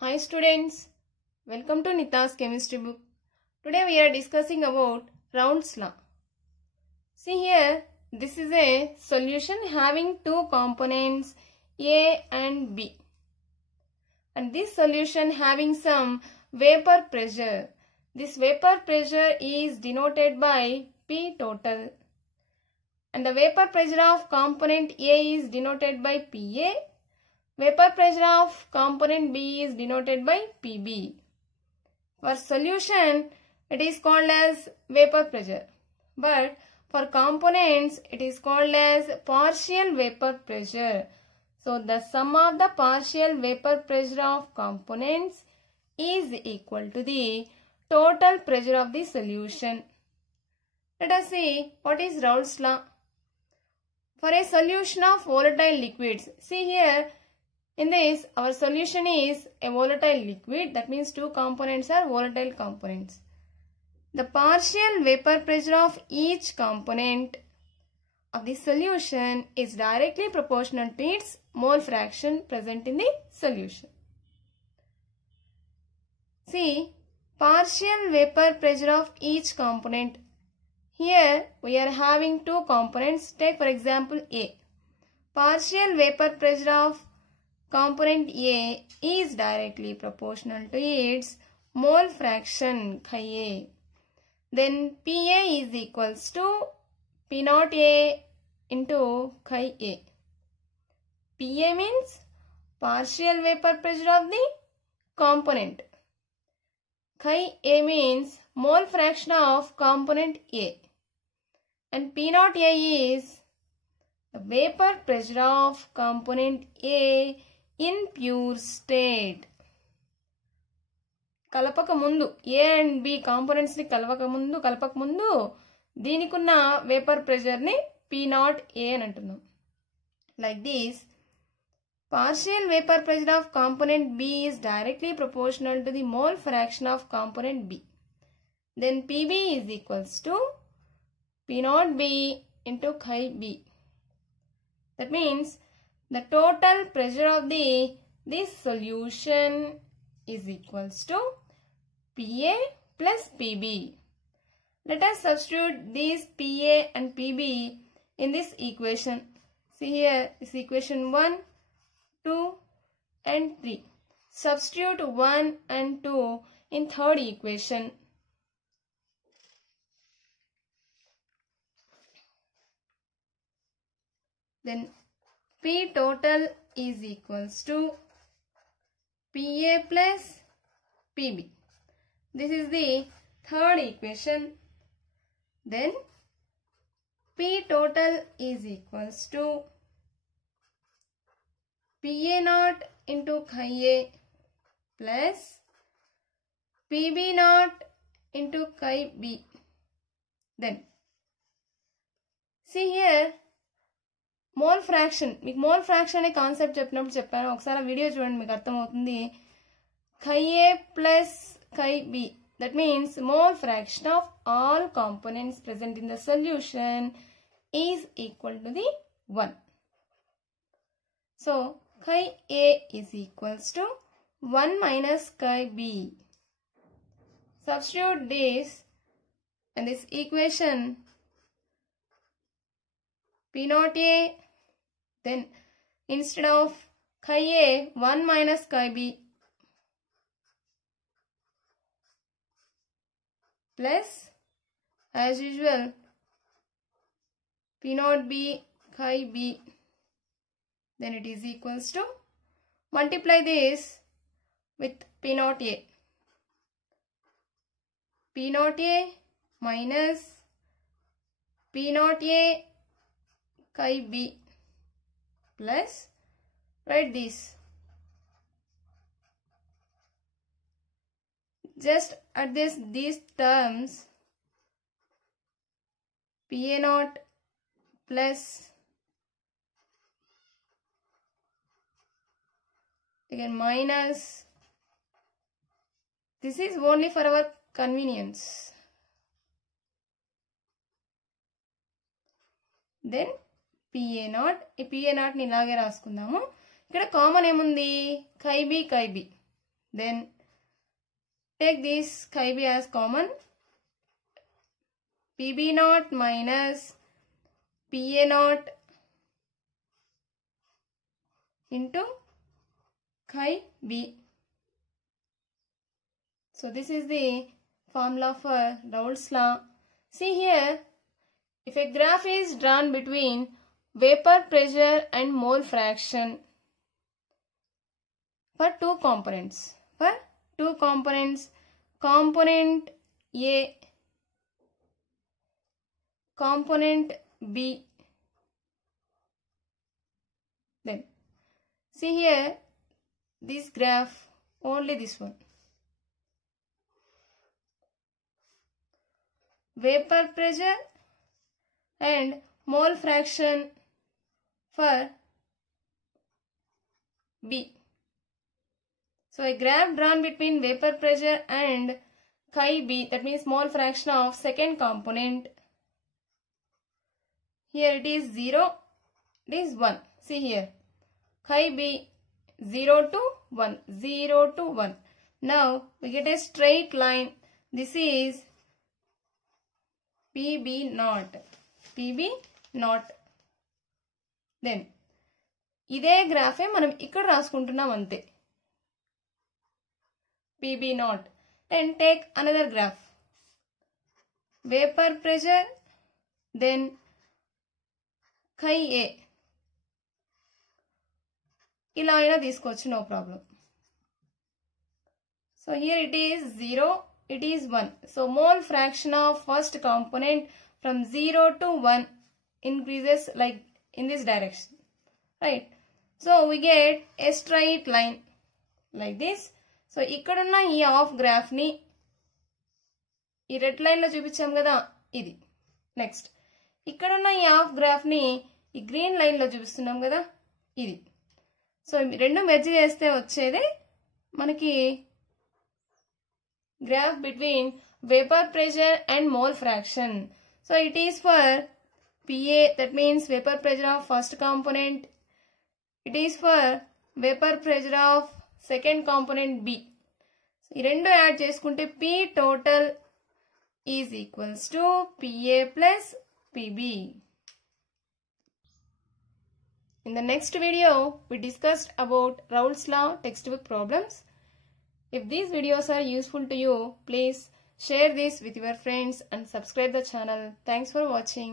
Hi students, welcome to Nita's chemistry book. Today we are discussing about Raoult's law. See here, this is a solution having two components A and B. And this solution having some vapor pressure. This vapor pressure is denoted by P total. And the vapor pressure of component A is denoted by PA. Vapor pressure of component B is denoted by Pb. For solution, it is called as vapor pressure. But for components, it is called as partial vapor pressure. So, the sum of the partial vapor pressure of components is equal to the total pressure of the solution. Let us see what is Raoult's law. For a solution of volatile liquids, see here, in this, our solution is a volatile liquid. That means two components are volatile components. The partial vapor pressure of each component of the solution is directly proportional to its mole fraction present in the solution. See, partial vapor pressure of each component. Here, we are having two components. Take for example A. Partial vapor pressure of component A is directly proportional to its mole fraction chi A. Then PA is equals to P naught A into chi A. PA means partial vapor pressure of the component. Chi A means mole fraction of component A. And P naught A is the vapor pressure of component A in pure state. కలపక ముందు A and B components ని కలపక ముందు దీనికున్న vapour pressure ని P0 A అని అంటున్నాం. Like this, partial vapor pressure of component B is directly proportional to the mole fraction of component B. Then Pb is equals to P0 B into chi B. That means the total pressure of this solution is equals to PA plus PB. Let us substitute these PA and PB in this equation. See here, this equation 1, 2 and 3. Substitute 1 and 2 in third equation. Then P total is equals to PA plus PB. This is the third equation. Then P total is equals to PA naught into chi A plus PB naught into chi B. Then see here, mole fraction, మీకు mole fraction అనే concept చెప్పినప్పుడు చెప్పాను, ఒకసారి ఆ video చూడండి, మీకు అర్థమవుతుంది. chi A plus chi B, that means mole fraction of all components present in the solution is equal to the 1. So chi A is equals to 1 minus chi B. Substitute this in this equation. P naught A, then instead of chi A, 1 minus chi B plus as usual P naught B chi B. Then it is equals to, multiply this with P naught A. P naught A minus P naught A chi B plus, write this. Just at these terms, PA naught plus again minus. This is only for our convenience. Then PA naught, ఈ PA naught ని ఇలాగే రాసుకుందాము. ఇక్కడ common ఏముంది, chi B. Then take this chi b as common. Pb naught minus Pa naught into chi b. So this is the formula for Raoult's law. See here, if a graph is drawn between vapor pressure and mole fraction for two components, component A, component B, then see here this graph, only this one. Vapor pressure and mole fraction for B. So a graph drawn between vapor pressure and chi B, that means mole fraction of second component. Here it is 0, it is 1. See here, chi B 0 to 1, 0 to 1. Now we get a straight line. This is PB naught. Then ఇదే గ్రాఫే మనం ఇక్కడ రాసుకుంటున్నాం అంతే. PB naught. Then take another graph. Vapor pressure, then chi A. ఇలా అయినా తీసుకోవచ్చు, no problem. So here it is 0, it is 1. So mole fraction of first component from 0 to 1 increases like in this direction, right? So we get a straight line like this. So ikkadunna ee half graph ni ee red line lo చూపించాం కదా, ఇది. Next ikkadunna ee half graph ni ఈ green line లో చూపిస్తున్నాం కదా, ఇది. So రెండు merge చేస్తే వచ్చేదే మనకి graph between vapor pressure and mole fraction. So it is for PA, that means vapor pressure of first component. It is for vapor pressure of second component B. So ఈ రెండు add చేసుకుంటే P total is equals to PA plus PB. In the next video, we discussed about Raoult's law textbook problems. If these videos are useful to you, please share this with your friends and subscribe the channel. Thanks for watching.